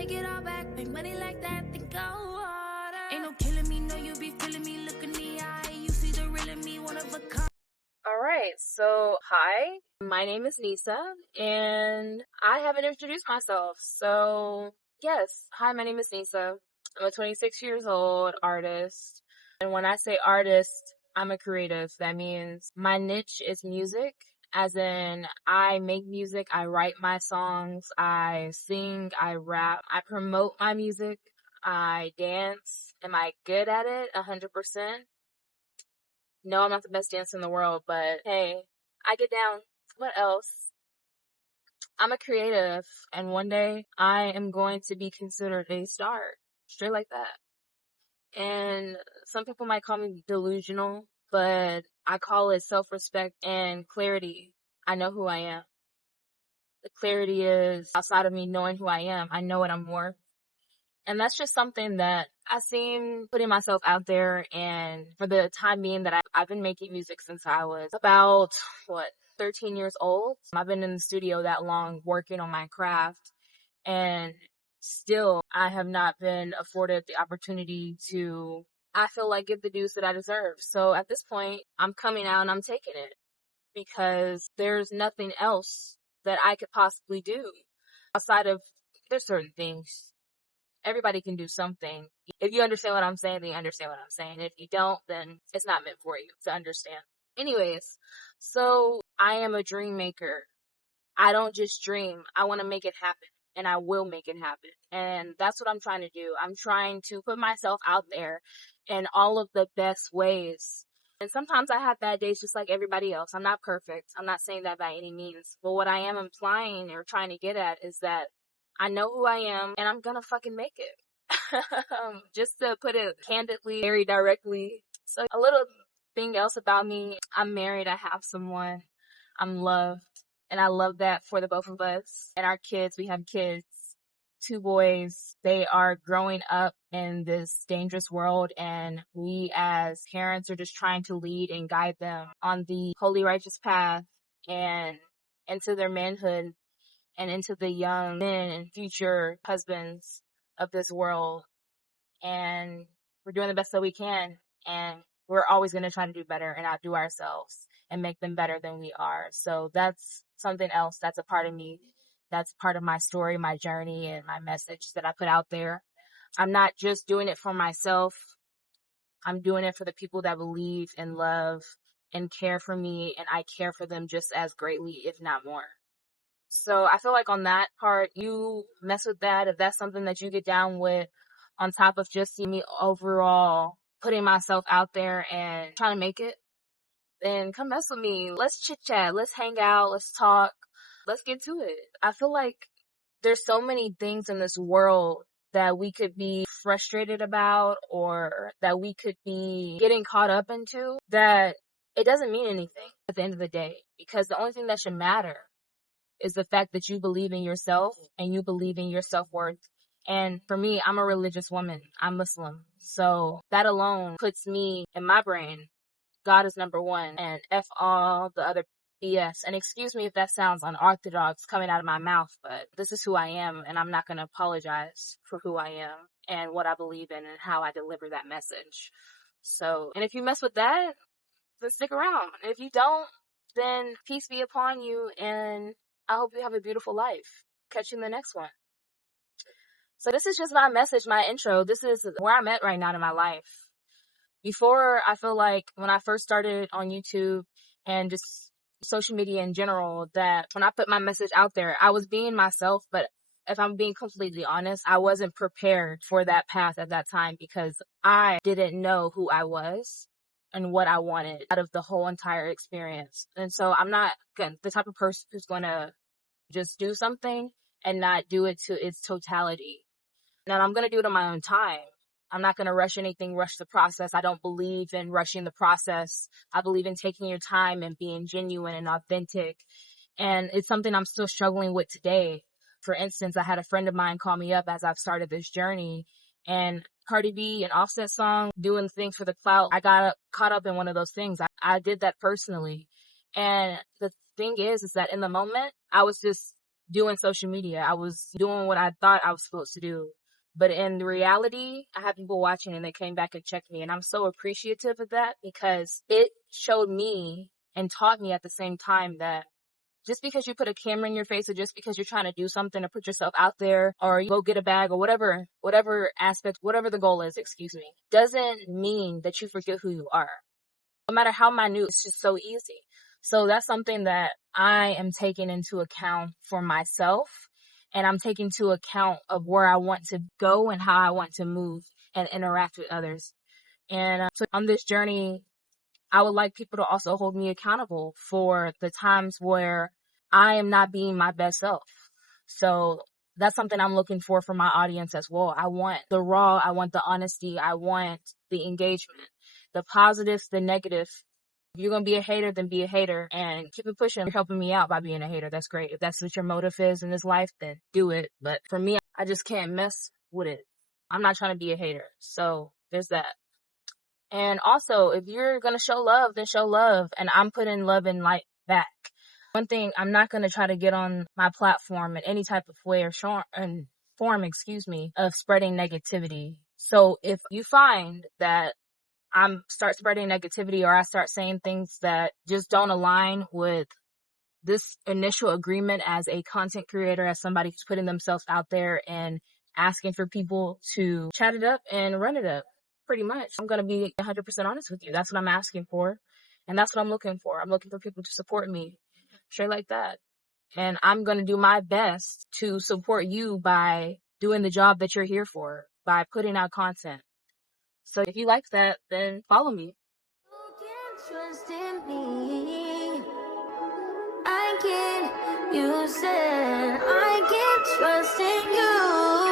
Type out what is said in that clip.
take it all back, make money like that, then go harder. Ain't no killing me, no, you be feeling me, look in the eye, you see the real in me, one of a kind. Alright, so hi, my name is Nisa, and I haven't introduced myself. So, yes, hi, my name is Nisa. I'm a 26 years old artist, and when I say artist, I'm a creative. That means my niche is music, as in I make music, I write my songs, I sing, I rap, I promote my music, I dance. Am I good at it? 100%. No, I'm not the best dancer in the world, but hey, I get down. What else? I'm a creative, and one day I am going to be considered a star. Straight like that. And some people might call me delusional, but I call it self-respect and clarity. I know who I am. The clarity is outside of me knowing who I am. I know what I'm worth. And that's just something that I seem putting myself out there. And for the time being that I've been making music since I was about, 13 years old. I've been in the studio that long working on my craft. And still, I have not been afforded the opportunity to, I feel like, get the dues that I deserve. So at this point, I'm coming out and I'm taking it because there's nothing else that I could possibly do outside of, there's certain things. Everybody can do something. If you understand what I'm saying, then you understand what I'm saying. If you don't, then it's not meant for you to understand. Anyways, so I am a dream maker. I don't just dream. I want to make it happen, and I will make it happen. And that's what I'm trying to do. I'm trying to put myself out there in all of the best ways. And sometimes I have bad days just like everybody else. I'm not perfect. I'm not saying that by any means. But what I am implying or trying to get at is that I know who I am and I'm gonna fucking make it. Just to put it candidly, very directly. So a little thing else about me, I'm married, I have someone, I'm loved, and I love that for the both of us. And our kids, we have kids, 2 boys, they are growing up in this dangerous world, and we as parents are just trying to lead and guide them on the holy righteous path and into their manhood and into the young men and future husbands of this world. And we're doing the best that we can. And we're always going to try to do better and outdo ourselves and make them better than we are. So that's something else. That's a part of me. That's part of my story, my journey, and my message that I put out there. I'm not just doing it for myself. I'm doing it for the people that believe and love and care for me. And I care for them just as greatly, if not more. So I feel like on that part, you mess with that. If that's something that you get down with, on top of just me overall putting myself out there and trying to make it, then come mess with me. Let's chit chat. Let's hang out. Let's talk. Let's get to it. I feel like there's so many things in this world that we could be frustrated about or that we could be getting caught up into that it doesn't mean anything at the end of the day, because the only thing that should matter is the fact that you believe in yourself and you believe in your self-worth. And for me, I'm a religious woman. I'm Muslim. So that alone puts me in my brain, God is number one and F all the other BS. And excuse me if that sounds unorthodox coming out of my mouth, but this is who I am and I'm not going to apologize for who I am and what I believe in and how I deliver that message. So, and if you mess with that, then stick around. If you don't, then peace be upon you, and I hope you have a beautiful life. Catch you in the next one. So this is just my message, my intro. This is where I'm at right now in my life. Before, I feel like when I first started on YouTube and just social media in general, that when I put my message out there, I was being myself, but if I'm being completely honest, I wasn't prepared for that path at that time because I didn't know who I was and what I wanted out of the whole entire experience. And so I'm not the type of person who's going to just do something and not do it to its totality. Now I'm going to do it on my own time. I'm not going to rush anything, rush the process. I don't believe in rushing the process. I believe in taking your time and being genuine and authentic. And it's something I'm still struggling with today. For instance, I had a friend of mine call me up as I've started this journey, and Cardi B and Offset song, doing things for the clout. I got caught up in one of those things. I did that personally. And the thing is that in the moment, I was just doing social media. I was doing what I thought I was supposed to do. But in reality, I had people watching and they came back and checked me. And I'm so appreciative of that because it showed me and taught me at the same time that just because you put a camera in your face or just because you're trying to do something to put yourself out there or you go get a bag or whatever aspect, whatever the goal is, excuse me, doesn't mean that you forget who you are. No matter how minute, it's just so easy. So that's something that I am taking into account for myself. And I'm taking into account of where I want to go and how I want to move and interact with others. And so on this journey, I would like people to also hold me accountable for the times where I am not being my best self. So that's something I'm looking for my audience as well. I want the raw, I want the honesty, I want the engagement, the positives, the negative. If you're going to be a hater, then be a hater and keep it pushing. You're helping me out by being a hater. That's great. If that's what your motive is in this life, then do it. But for me, I just can't mess with it. I'm not trying to be a hater. So there's that. And also, if you're going to show love, then show love. And I'm putting love and light back. One thing, I'm not going to try to get on my platform in any type of way or form, of spreading negativity. So if you find that start spreading negativity or I start saying things that just don't align with this initial agreement as a content creator, as somebody who's putting themselves out there and asking for people to chat it up and run it up, pretty much. I'm going to be 100% honest with you. That's what I'm asking for. And that's what I'm looking for. I'm looking for people to support me. Straight like that. And I'm going to do my best to support you by doing the job that you're here for, by putting out content. So if you like that, then follow me. You can trust in me. I can. You said I can trust in you.